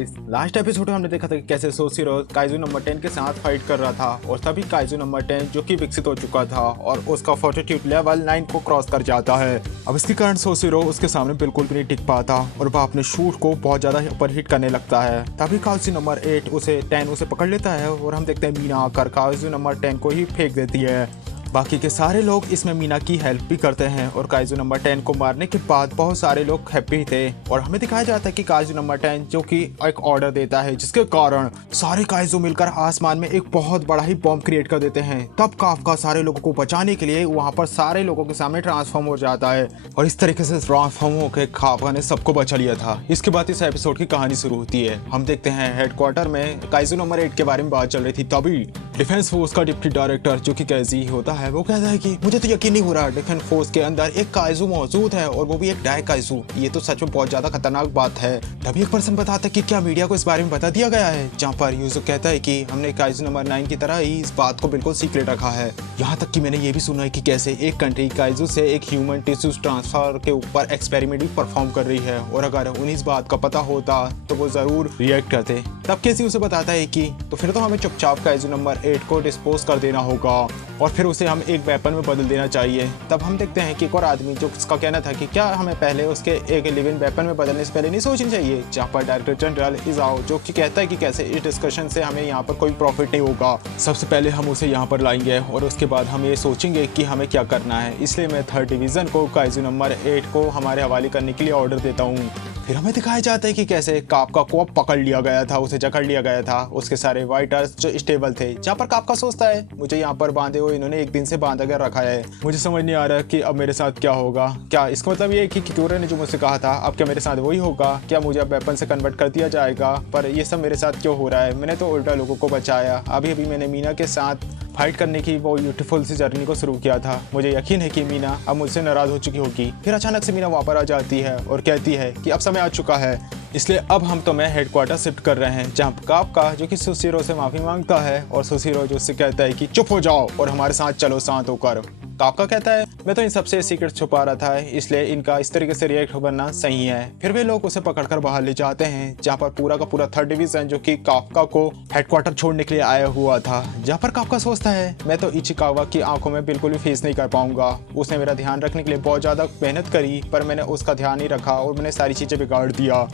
Last episode में हमने देखा था कि कैसे सोशिरो काइजू नंबर 10 के साथ फाइट कर रहा था और तभी काइजू नंबर 10 जो कि विकसित हो चुका था और उसका फोर्टिट्यूड लेवल 9 को क्रॉस कर जाता है। अब इसके कारण सोशिरो उसके सामने बिल्कुल भी नहीं टिक पाता और वह अपने शूट को बहुत ज्यादा ऊपर हिट करने लगता है। तभी काइजू नंबर 8 उसे पकड़ लेता है और हम देखते हैं मीना आकर काइजू नंबर 10 को ही फेंक देती है। बाकी के सारे लोग इसमें मीना की हेल्प भी करते हैं और काइजू नंबर 10 को मारने के बाद बहुत सारे लोग हैप्पी थे और हमें दिखाया जाता है कि काइजू नंबर 10 जो कि एक ऑर्डर देता है जिसके कारण सारे काइजू मिलकर आसमान में एक बहुत बड़ा ही बॉम्ब क्रिएट कर देते हैं। तब काफका सारे लोगों को बचाने के लिए वहां पर सारे लोगों के सामने ट्रांसफॉर्म हो जाता है और इस तरीके से ट्रांसफॉर्म होकर काफका ने सबको बचा लिया था। इसके बाद इस एपिसोड की कहानी शुरू होती है। हम देखते हैं हेडक्वार्टर में काइजू नंबर 8 के बारे में बात चल रही थी। तभी डिफेंस फोर्स का डिप्टी डायरेक्टर जो कि कैजी होता है वो कहता है कि मुझे तो यकीन नहीं हो रहा डिफेंस फोर्स के अंदर एक काइजू मौजूद है और वो भी एक डाई काइजू। ये तो सच में बहुत ज्यादा खतरनाक बात है। तभी एक पर्सन बताता है कि क्या मीडिया को इस बारे में बता दिया गया है, जहाँ पर यूसुफ कहता है कि हमने काइजू नंबर 9 की तरह ही इस बात को बिल्कुल सीक्रेट रखा है। यहाँ तक कि मैंने ये भी सुना है कि कैसे एक कंट्री काइजू से एक ह्यूमन टिश्यू ट्रांसफर के ऊपर एक्सपेरिमेंट भी परफॉर्म कर रही है और अगर उन्हें इस बात का पता होता तो वो जरूर रिएक्ट करते। तब कैसी उसे बताता है कि तो फिर तो हमें चुपचाप काइजू नंबर 8 को डिस्पोज कर देना होगा और फिर उसे हम एक वेपन में बदल देना चाहिए। तब हम देखते हैं कि एक और आदमी जो उसका कहना था कि क्या हमें पहले उसके एक लिविंग वेपन में बदलने से पहले नहीं सोचनी चाहिए, जहाँ पर डायरेक्टर जनरल इजाओ जो कि कहता है कि कैसे इस डिस्कशन से हमें यहाँ पर कोई प्रॉफिट नहीं होगा, सबसे पहले हम उसे यहाँ पर लाएंगे और उसके बाद हम ये सोचेंगे कि हमें क्या करना है। इसलिए मैं 3rd डिवीजन को काइजू नंबर 8 को हमारे हवाले करने के लिए ऑर्डर देता हूँ। फिर हमें दिखाया जाता है कि कैसे काफका को पकड़ लिया गया था, उसे जकड़ लिया गया था, उसके सारे वाइटर्स जो स्टेबल थे, जहाँ पर काफका सोचता है मुझे यहाँ पर बांधे हुए इन्होंने एक दिन से बांधा कर रखा है, मुझे समझ नहीं आ रहा कि अब मेरे साथ क्या होगा। क्या इसका मतलब ये कि किटोरा ने जो मुझसे कहा था अब क्या मेरे साथ वही होगा, क्या मुझे अब वेपन से कन्वर्ट कर दिया जाएगा, पर ये सब मेरे साथ क्यों हो रहा है। मैंने तो उल्टा लोगों को बचाया, अभी अभी मैंने मीना के साथ फाइट करने की वो ब्यूटीफुल सी जर्नी को शुरू किया था, मुझे यकीन है कि मीना अब मुझसे नाराज हो चुकी होगी। फिर अचानक से मीना वापस आ जाती है और कहती है कि अब समय आ चुका है, इसलिए अब हम तुम्हें हेडक्वार्टर शिफ्ट कर रहे हैं, जहाँ काफका जो कि सुशिरो से माफी मांगता है और सुशिरो जो उससे कहता है कि चुप हो जाओ और हमारे साथ चलो शांत होकर। काफका कहता है मैं तो इन सबसे सीक्रेट छुपा रहा था, इसलिए इनका इस तरीके से रिएक्ट बनना सही है। फिर वे लोग उसे पकड़कर बाहर ले जाते हैं, जहाँ पर पूरा का पूरा 3rd डिवीजन जो कि काफका को हेडक्वार्टर छोड़ने के लिए आया हुआ था। जहाँ पर काफका सोचता है मैं तो इचिकावा की आंखों में बिल्कुल भी फेस नहीं कर पाऊंगा, उसने मेरा ध्यान रखने के लिए बहुत ज्यादा मेहनत करी पर मैंने उसका ध्यान नहीं रखा और मैंने सारी चीजें बिगाड़ दिया।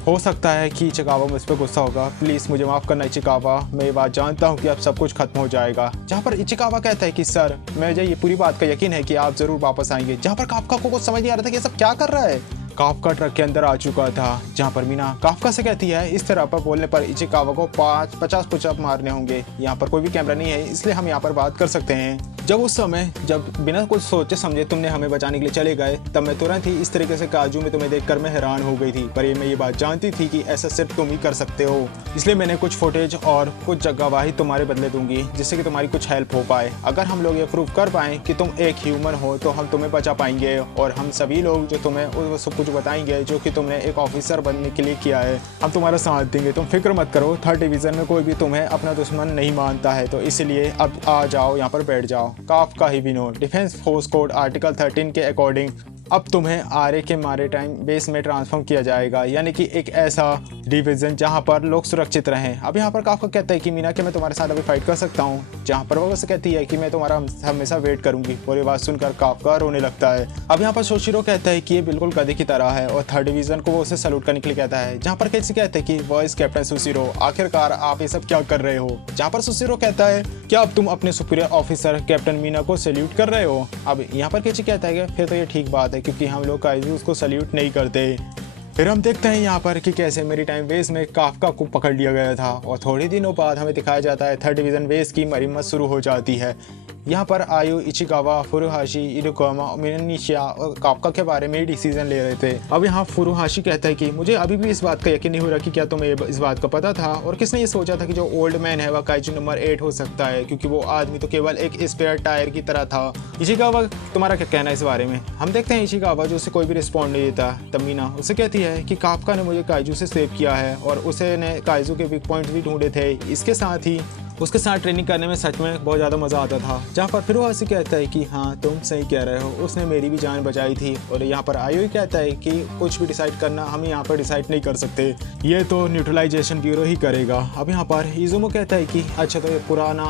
हो सकता है कि इचिकावा मुझ पर गुस्सा होगा, प्लीज़ मुझे माफ़ करना इचिकावा, मैं ये बात जानता हूँ कि अब सब कुछ खत्म हो जाएगा। जहाँ पर इचिकावा कहता है कि सर मुझे ये पूरी बात का यकीन है कि आप ज़रूर वापस आएंगे। जहाँ पर काफका को कुछ समझ नहीं आ रहा था कि ये सब क्या कर रहा है। काफका ट्रक के अंदर आ चुका था, जहाँ पर मीना काफका से कहती है इस तरह पर बोलने पर इचिकावा को 50 पुशअप मारने होंगे। यहाँ पर कोई भी कैमरा नहीं है इसलिए हम यहाँ पर बात कर सकते हैं। जब उस समय जब बिना कुछ सोचे समझे तुमने हमें बचाने के लिए चले गए तब मैं तुरंत ही इस तरीके से काजू में तुम्हें देखकर मैं हैरान हो गई थी, पर मैं ये बात जानती थी कि ऐसा सिर्फ तुम ही कर सकते हो, इसलिए मैंने कुछ फुटेज और कुछ जगहवाही तुम्हारे बदले दूंगी जिससे कि तुम्हारी कुछ हेल्प हो पाए। अगर हम लोग ये प्रूव कर पाए कि तुम एक ह्यूमन हो तो हम तुम्हें बचा पाएंगे और हम सभी लोग जो तुम्हें वो सब कुछ बताएंगे जो कि तुमने एक ऑफिसर बनने के लिए किया है, हम तुम्हारा साथ देंगे। तुम फिक्र मत करो, 3rd डिवीजन में कोई भी तुम्हें अपना दुश्मन नहीं मानता है, तो इसलिए अब आ जाओ यहाँ पर बैठ जाओ। काफका ही भी no defence force code article 13 के अकॉर्डिंग अब तुम्हें आरे के मैरीटाइम बेस में ट्रांसफॉर्म किया जाएगा, यानी कि एक ऐसा डिवीजन जहां पर लोग सुरक्षित रहें। अब यहाँ पर काफका कहता है कि मीना के मैं तुम्हारे साथ अभी फाइट कर सकता हूँ, जहाँ पर वो उससे कहती है कि मैं तुम्हारा हमेशा वेट करूंगी और ये बात सुनकर काफका रोने लगता है। अब यहाँ पर सोशिरो कहता है कि ये बिल्कुल गधे की तरह है और 3rd डिवीजन को वो उसे सैल्यूट करने के लिए कहता है, जहाँ पर कैसी कहते हैं कि वॉइस कैप्टन सुशिरो आखिरकार आप ये सब क्या कर रहे हो। जहाँ पर सुशिरो कहता है क्या अब तुम अपने सुपीरियर ऑफिसर कैप्टन मीना को सैल्यूट कर रहे हो। अब यहाँ पर कैची कहता है कि फिर तो ये ठीक बात है क्योंकि हम लोग काइजू उसको सैल्यूट नहीं करते। फिर हम देखते हैं यहाँ पर कि कैसे मैरीटाइम बेस में काफका को पकड़ लिया गया था और थोड़े दिनों बाद हमें दिखाया जाता है 3rd डिवीजन बेस की मरम्मत शुरू हो जाती है। यहाँ पर आयु, इचिकावा, फुरुहाशी, इरुकामा, मिनानिशिया और काफका के बारे में डिसीजन ले रहे थे। अब यहाँ फुरुहाशी कहता है कि मुझे अभी भी इस बात का यकीन नहीं हो रहा कि क्या तुम्हें इस बात का पता था और किसने ये सोचा था कि जो ओल्ड मैन है वह काइजू नंबर 8 हो सकता है, क्योंकि वो आदमी तो केवल एक स्पेयर टायर की तरह था। इचिकावा तुम्हारा क्या कहना है इस बारे में। हम देखते हैं इचिकावा जो उसे कोई भी रिस्पॉन्ड नहीं देता। तब मीना उसे कहती है कि काफका ने मुझे काइजू से सेव किया है और उसे ने काइजू के वीक पॉइंट भी ढूंढे थे, इसके साथ ही उसके साथ ट्रेनिंग करने में सच में बहुत ज़्यादा मज़ा आता था। जहाँ पर फिरोहाशी कहता है कि हाँ तुम सही कह रहे हो, उसने मेरी भी जान बचाई थी। और यहाँ पर आयोई कहता है कि कुछ भी डिसाइड करना हम यहाँ पर डिसाइड नहीं कर सकते, ये तो न्यूट्रलाइजेशन ब्यूरो ही करेगा। अब यहाँ पर इजुमो कहता है कि अच्छा तो ये पुराना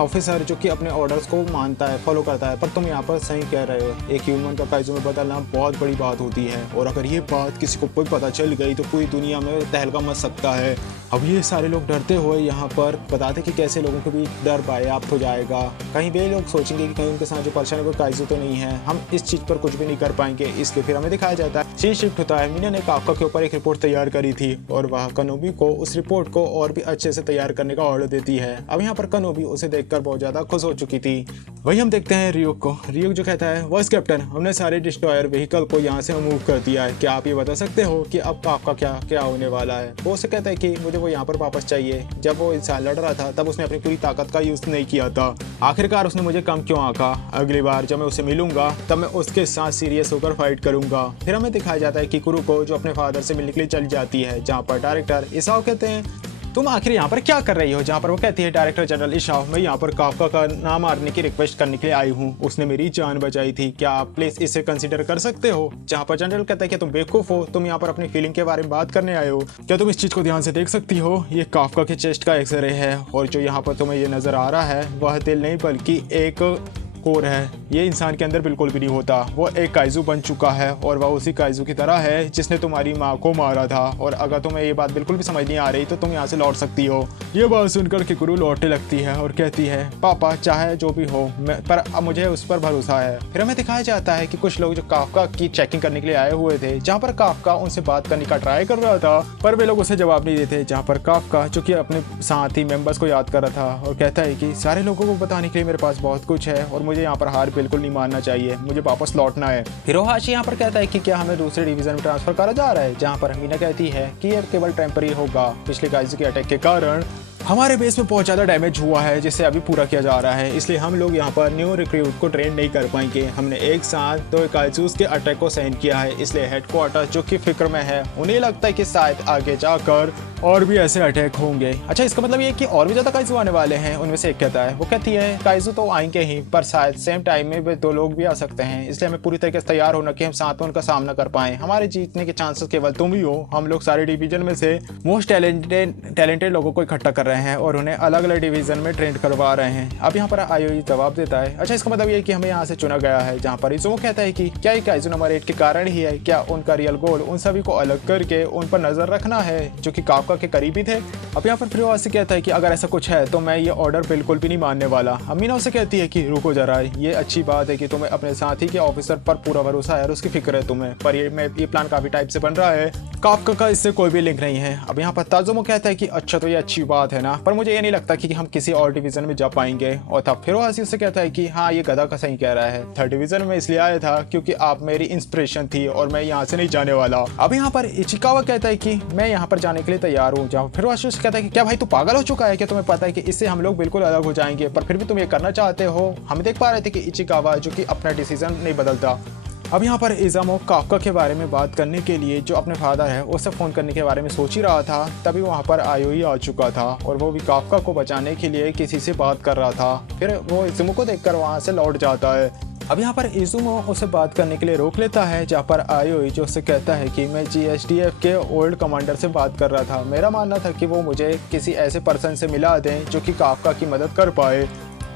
ऑफिसर जो कि अपने ऑर्डर्स को मानता है, फॉलो करता है, पर तुम यहाँ पर सही कह रहे हो, एक ह्यूमन का काइजू में बदलना बहुत बड़ी बात होती है। और अगर ये बात किसी को कोई पता चल गई तो पूरी दुनिया में तहलका मच सकता है। अब ये सारे लोग डरते हुए यहाँ पर बताते कि कैसे लोगों को भी डर बायाप्त हो जाएगा। कहीं वे लोग सोचेंगे कि कहीं उनके साथ जो परेशानी वो काइजू तो नहीं है, हम इस चीज़ पर कुछ भी नहीं कर पाएंगे। इसलिए फिर हमें दिखाया जाता है सीन शिफ्ट होता है। मीना ने काफका के ऊपर एक रिपोर्ट तैयार करी थी और वह कनोबी को उस रिपोर्ट को और भी अच्छे से तैयार करने का ऑर्डर देती है। अब यहाँ पर कनोबी उसे देखकर बहुत ज़्यादा खुश हो चुकी थी। वही हम देखते हैं रियुक को। रियुक जो कहता है बस कैप्टन, हमने सारे डिस्ट्रॉयर व्हीकल को यहाँ से मूव कर दिया है, क्या आप ये बता सकते हो कि अब काफका क्या क्या होने वाला है। वो उसे कहता है कि मुझे वो यहाँ पर वापस चाहिए। जब वो इंसान लड़ रहा था तब उसने अपनी पूरी ताकत का यूज़ नहीं किया था, आखिरकार उसने मुझे कम क्यों आंका। अगली बार जब मैं उसे मिलूंगा तब मैं उसके साथ सीरियस होकर फाइट करूंगा। फिर हमें दिखाया जाता है कि कुरुको जो अपने फादर से मिलने के लिए चली जाती है, जहाँ पर डायरेक्टर इसाओ कहते हैं तुम आखिर यहाँ पर क्या कर रही हो। जहाँ पर वो कहती है डायरेक्टर जनरल इशाओ, मैं यहाँ पर काफका का नाम मारने की रिक्वेस्ट करने के लिए आई हूँ, उसने मेरी जान बचाई थी, क्या आप प्लीज इसे कंसीडर कर सकते हो। जहाँ पर जनरल कहता है कि तुम बेवकूफ हो, तुम यहाँ पर अपनी फीलिंग के बारे में बात करने आए हो, क्या तुम इस चीज को ध्यान से देख सकती हो, ये काफका के चेस्ट का एक्सरे है और जो यहाँ पर तुम्हें ये नजर आ रहा है वह दिल नहीं बल्कि एक कोर है। ये इंसान के अंदर बिल्कुल भी नहीं होता, वो एक काइजू बन चुका है और वह उसी काइजू की तरह है जिसने तुम्हारी माँ को मारा था। और अगर तुम्हें ये बात बिल्कुल भी समझ नहीं आ रही तो तुम यहाँ से लौट सकती हो। ये बात सुनकर किकुरु लौटने लगती है और कहती है पापा चाहे जो भी हो पर मुझे उस पर भरोसा है। फिर हमें दिखाया जाता है कि कुछ लोग जो काफका की चेकिंग करने के लिए आए हुए थे, जहाँ पर काफका उनसे बात करने का ट्राई कर रहा था पर वे लोग उसे जवाब नहीं देते। जहाँ पर काफका जो कि अपने साथी मेंबर्स को याद कर रहा था और कहता है कि सारे लोगों को बताने के लिए मेरे पास बहुत कुछ है और मुझे यहाँ पर हार बिल्कुल नहीं मानना चाहिए, मुझे वापस लौटना है। हिरोहाशी यहाँ पर कहता है कि क्या हमें दूसरे डिवीजन में ट्रांसफर करा जा रहा है, जहाँ पर मीना कहती है कि ये केवल टेम्पररी होगा, पिछले काइजू के अटैक के कारण हमारे बेस में बहुत ज़्यादा डैमेज हुआ है जिसे अभी पूरा किया जा रहा है, इसलिए हम लोग यहाँ पर न्यू रिक्रूट को ट्रेन नहीं कर पाएंगे। हमने एक साथ तो काइजूस के अटैक को सहन किया है, इसलिए हेडक्वार्टर जो कि फिक्र में है, उन्हें लगता है कि शायद आगे जाकर और भी ऐसे अटैक होंगे। अच्छा इसका मतलब ये कि और भी ज़्यादा काइजू आने वाले हैं। उनमें से एक कहता है, वो कहती है काइजू तो आएंगे ही पर शायद सेम टाइम में वे दो लोग भी आ सकते हैं, इसलिए हमें पूरी तरीके से तैयार होना कि हम साथ में उनका सामना कर पाएं। हमारे जीतने के चांसेस केवल तुम ही हो। हम लोग सारे डिवीजन में से मोस्ट टैलेंटेड लोगों को इकट्ठा कर रहे हैं और उन्हें अलग अलग डिवीजन में ट्रेंड करवा रहे हैं। अब यहाँ पर आयोई जवाब देता है, अच्छा इसका मतलब ये कि हमें यहाँ से चुना गया है। जहाँ पर इजुमो कहता है कि क्या ये काइजू नंबर 8 के कारण ही है, क्या उनका रियल गोल उन सभी को अलग करके उन पर नजर रखना है जो कि काफका के करीबी थे। अब यहाँ पर फिरोहाशी कहता है कि अगर ऐसा कुछ है तो मैं ये ऑर्डर बिल्कुल भी नहीं मानने वाला। अमीना उसे कहती है कि रुको जरा, ये अच्छी बात है कि तुम्हें अपने साथी के ऑफिसर पर पूरा भरोसा है और उसकी फिक्र है तुम्हें, पर ये प्लान काफी टाइप से बन रहा है, काफका का इससे कोई भी लिंक नहीं है। अब यहाँ पर ताजुमो कहता है कि अच्छा तो ये अच्छी बात है ना, पर मुझे ये नहीं लगता कि हम किसी और डिवीजन में जा पाएंगे। और तब फिरोहाशी उससे कहता है कि हाँ ये गधा का सही कह रहा है, थर्ड डिवीजन में इसलिए आया था क्योंकि आप मेरी इंस्पिरेशन थी और मैं यहाँ से नहीं जाने वाला। अब यहाँ पर इचिकावा कहता है कि मैं यहाँ पर जाने के लिए तैयार हूँ। जहाँ फिरोहाशी उससे कहता है कि क्या भाई तू पागल हो चुका है, क्या तुम्हें पता है कि इससे हम लोग बिल्कुल अलग हो जाएंगे, पर फिर भी तुम ये करना चाहते हो। हम देख पा रहे थे कि इचिकावा जो कि अपना डिसीजन नहीं बदलता। अब यहाँ पर इजामो काफका के बारे में बात करने के लिए जो अपने फादर है उससे फ़ोन करने के बारे में सोच ही रहा था, तभी वहाँ पर आयोई आ चुका था और वो भी काफका को बचाने के लिए किसी से बात कर रहा था। फिर वो इजुमो को देखकर वहाँ से लौट जाता है। अब यहाँ पर इजुमो उसे बात करने के लिए रोक लेता है, जहाँ पर आयोई जो उससे कहता है कि मैं GSDF के ओल्ड कमांडर से बात कर रहा था, मेरा मानना था कि वो मुझे किसी ऐसे पर्सन से मिला दें जो कि काफका की मदद कर पाए।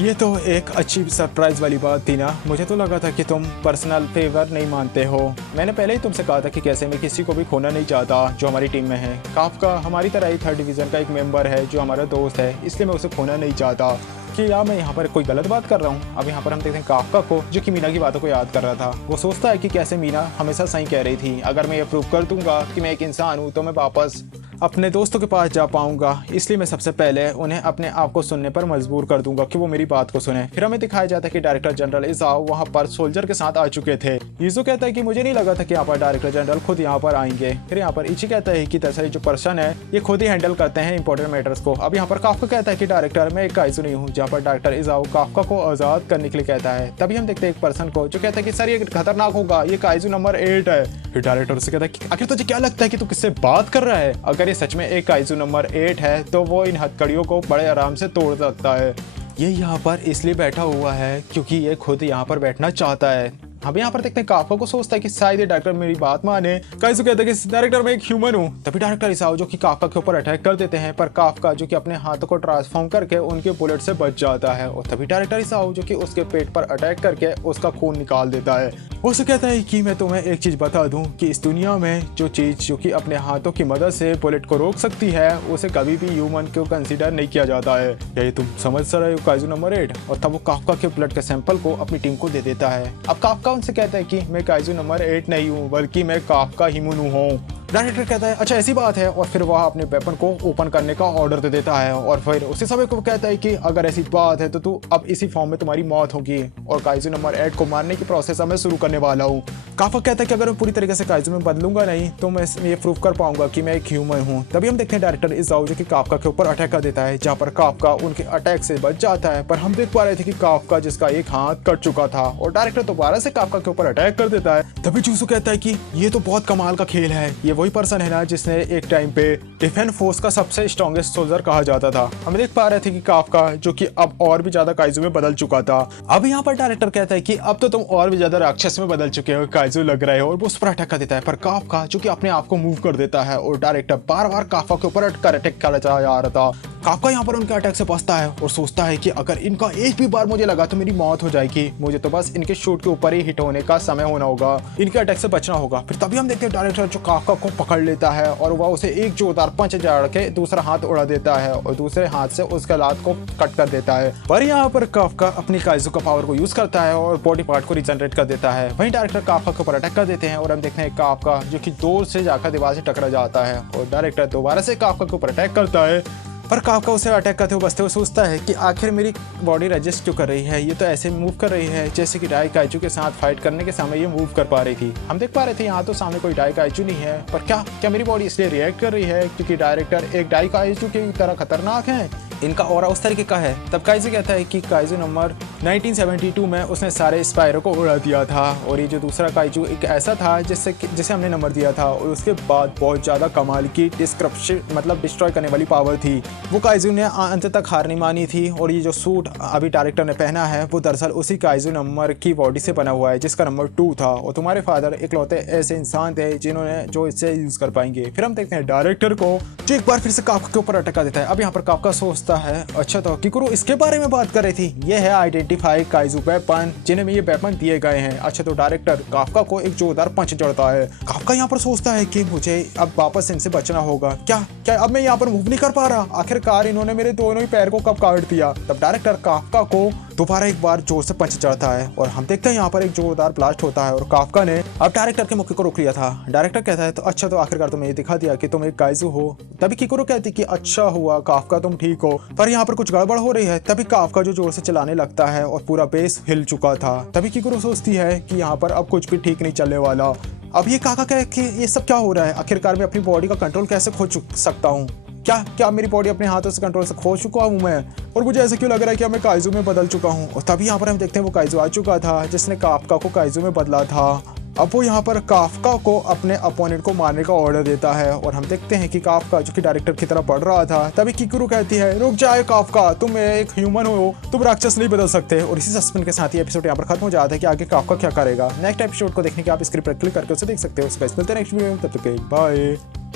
ये तो एक अच्छी सरप्राइज वाली बात थी ना, मुझे तो लगा था कि तुम पर्सनल फेवर नहीं मानते हो। मैंने पहले ही तुमसे कहा था कि कैसे मैं किसी को भी खोना नहीं चाहता जो हमारी टीम में है। काफका हमारी तरह ही थर्ड डिवीज़न का एक मेंबर है जो हमारा दोस्त है, इसलिए मैं उसे खोना नहीं चाहता। कि या मैं यहाँ पर कोई गलत बात कर रहा हूँ। अब यहाँ पर हम देखते हैं काफका को जो कि मीना की बातों को याद कर रहा था। वो सोचता है कि कैसे मीना हमेशा सही कह रही थी, अगर मैं ये प्रूव कर दूंगा कि मैं एक इंसान हूँ तो मैं वापस अपने दोस्तों के पास जा पाऊंगा, इसलिए मैं सबसे पहले उन्हें अपने आप को सुनने पर मजबूर कर दूंगा कि वो मेरी बात को सुने। फिर हमें दिखाया जाता है कि डायरेक्टर जनरल इजाओ वहाँ पर सोल्जर के साथ आ चुके थे। यूजो कहता है कि मुझे नहीं लगा था कि यहाँ पर डायरेक्टर जनरल खुद यहाँ पर आएंगे। फिर यहाँ पर इची कहता है कि दरअसल जो पर्सन है ये खुद ही हैंडल करते हैं इंपॉर्टेंट मैटर्स को। अब यहाँ पर काफका कहता है कि डायरेक्टर मैं एक काइजू नहीं हूँ, जहाँ पर डायरेक्टर इजाओ काफका को आजाद करने के लिए कहता है। तभी हम देखते हैं एक पर्सन को जो कहता है कि सर ये खतरनाक होगा, ये काइजू नंबर 8 है। फिर डायरेक्टर से कहता है कि आखिर तुझे क्या लगता है कि तू किससे बात कर रहा है, अगर अगर ये सच में एक काइजू नंबर 8 है तो वो इन हथकड़ियों को बड़े आराम से तोड़ सकता है। ये यहाँ पर इसलिए बैठा हुआ है क्योंकि ये खुद यहाँ पर बैठना चाहता है। हम यहाँ पर देखते हैं काफका को सोचता है कि शायद ये डायरेक्टर मेरी बात माने। काइजू कहता है कि डायरेक्टर मैं एक ह्यूमन हूँ। तभी डायरेक्टर इसाओ जो कि काफका के ऊपर अटैक कर देते हैं, पर काफका जो कि अपने हाथों को ट्रांसफॉर्म करके उनके बुलेट से बच जाता है। और तभी डायरेक्टर इसाओ जो कि उसके पेट पर अटैक करके उसका खून निकाल देता है। उसे कहता है कि मैं तुम्हें एक चीज बता दूं कि इस दुनिया में जो चीज जो कि अपने हाथों की मदद से बुलेट को रोक सकती है उसे कभी भी ह्यूमन को कंसीडर नहीं किया जाता है। यही तुम समझ रहे हो काइजू नंबर 8। और तब वो काफका के ब्लड के सैंपल को अपनी टीम को दे देता है। अब काफका उनसे कहता है कि मैं काइजू नंबर 8 नहीं हूँ बल्कि मैं काफका हिमुनु हूँ। डायरेक्टर कहता है अच्छा ऐसी बात है, और फिर वह अपने वेपन को ओपन करने का ऑर्डर दे देता है। और फिर उसी समय को कहता है कि अगर ऐसी बात है तो तू अब इसी फॉर्म में तुम्हारी मौत होगी, और काइजू नंबर 8 को मारने की प्रोसेस मैं शुरू करने वाला हूँ। काफका कहता है कि अगर मैं पूरी तरीके से काइजू में बदलूंगा नहीं तो मैं ये प्रूव कर पाऊंगा कि मैं एक ह्यूमन हूँ। तभी हम देखते हैं डायरेक्टर इज़ाओ जो कि काफका के ऊपर अटैक कर देता है, जहाँ पर काफका उनके अटैक से बच जाता है। पर हम देख पा रहे थे कि काफका जिसका एक हाथ कट चुका था, और डायरेक्टर दोबारा से काफका के ऊपर अटैक कर देता है। तभी जूसू कहता है कि ये तो बहुत कमाल का खेल है, ये वही पर्सन है ना जिसने एक टाइम पे डिफेंस फोर्स का सबसे स्ट्रॉन्गेस्ट सोल्जर कहा जाता था। हम देख पा रहे थे कि काफका जो कि अब और भी ज्यादा काइजू में बदल चुका था। अब यहाँ पर डायरेक्टर कहता है कि अब तो तुम और भी ज्यादा राक्षस में बदल चुके हो, काइजू लग रहे हो, और वो उस पर अटैक कर देता है। पर काफका जो कि अपने आप को मूव कर देता है, और डायरेक्टर बार बार काफका के ऊपर अटैक कर जा रहा था। काफका यहाँ पर उनके अटैक से बचता है और सोचता है कि अगर इनका एक भी बार मुझे लगा तो मेरी मौत हो जाएगी, मुझे तो बस इनके शूट के ऊपर ही हिट होने का समय होना होगा, इनके अटैक से बचना होगा। फिर तभी हम देखते हैं डायरेक्टर जो काफका को पकड़ लेता है और वह उसे एक जोरदार पंच झाड़ के दूसरा हाथ उड़ा देता है और दूसरे हाथ से उसके लात को कट कर देता है। पर यहाँ पर काफका अपनी काइजू का पावर को यूज करता है और बॉडी पार्ट को रिजनरेट कर देता है। वहीं डायरेक्टर काफका के ऊपर अटैक कर देते हैं और हम देखते हैं काफका जो कि दूर से जाकर दीवार से टकरा जाता है, और डायरेक्टर दोबारा से काफका के ऊपर अटैक करता है। पर काफका उसे अटैक करते हुए बचते हुए सोचता है कि आखिर मेरी बॉडी रजिस्ट क्यों कर रही है, ये तो ऐसे मूव कर रही है जैसे कि डाई काइजू के साथ फाइट करने के समय ये मूव कर पा रही थी। हम देख पा रहे थे यहाँ तो सामने कोई डाई काइजू नहीं है, पर क्या मेरी बॉडी इसलिए रिएक्ट कर रही है क्योंकि डायरेक्टर एक डाई काइजू की तरह खतरनाक है, इनका ऑरा उस तरीके का है। तब काइजू कहता है कि काइजू नंबर 1972 में उसने सारे स्पायरो को उड़ा दिया था, और ये जो दूसरा काइजू एक ऐसा था जिसे हमने नंबर दिया था, और उसके बाद बहुत ज़्यादा कमाल की डिस्क्रप्शन मतलब डिस्ट्रॉय करने वाली पावर थी। वो काइजू ने अंत तक हार नहीं मानी थी, और ये जो सूट अभी डायरेक्टर ने पहना है वो दरअसल उसी काइजू नंबर की बॉडी से बना हुआ है जिसका नंबर 2 था, और तुम्हारे फादर इकलौते ऐसे इंसान थे जिन्होंने जो इससे यूज़ कर पाएंगे। फिर हम देखते हैं डायरेक्टर को जो एक बार फिर से काफका के ऊपर अटैक कर देता है। अब यहाँ पर काफका सोचता है अच्छा तो किकुरो इसके बारे में बात कर रही थी, ये है आइडेंटिफाई काइजू वेपन जिन्हें में ये वेपन दिए गए हैं। अच्छा तो डायरेक्टर काफका को एक जोरदार पंच जड़ता है। काफका यहाँ पर सोचता है कि मुझे अब वापस इनसे बचना होगा, क्या अब मैं यहाँ पर मूव नहीं कर पा रहा, आखिरकार इन्होंने मेरे दोनों ही पैर को कब काट दिया। तब डायरेक्टर काफका को दोबारा एक बार जोर से पंच चढ़ता है, और हम देखते हैं यहाँ पर एक जोरदार ब्लास्ट होता है, और काफका ने अब डायरेक्टर के मुक्के को रोक लिया था। डायरेक्टर कहता है तो अच्छा तो आखिरकार तुम्हें ये दिखा दिया कि तुम एक काइजू हो। तभी किकुरो कहती कि अच्छा हुआ काफका तुम ठीक हो, पर यहाँ पर कुछ गड़बड़ हो रही है। तभी काफका जो जोर से चलाने लगता है और पूरा बेस हिल चुका था। तभी किकुरो सोचती है कि यहाँ पर अब कुछ भी ठीक नहीं चलने वाला। अब ये काका कहे कि ये सब क्या हो रहा है, आखिरकार मैं अपनी बॉडी का कंट्रोल कैसे खो सकता हूँ, क्या मेरी बॉडी अपने हाथों से कंट्रोल से खो चुका हूँ मैं, और मुझे ऐसे क्यों लग रहा है कि मैं काइजू में बदल चुका हूँ। और तभी यहाँ पर हम देखते हैं वो काइजू आ चुका था जिसने काफका को काइजू में बदला था। अब वो यहाँ पर काफका को अपने अपोनेंट को मारने का ऑर्डर देता है, और हम देखते हैं कि काफका जो कि डायरेक्टर की तरफ बढ़ रहा था। तभी किकुरो कहती है रुक जाए काफका, तुम एक ह्यूमन हो, तुम राक्षस नहीं बदल सकते। और इसी सस्पेंस के साथ ही एपिसोड यहाँ पर खत्म हो जाता है कि आगे काफका क्या करेगा। नेक्स्ट एपिसोड को देखने के आप स्क्रीन पर क्लिक करके उसे देख सकते हो। मिलते हैं नेक्स्ट वीडियो में, तब तक के बाय।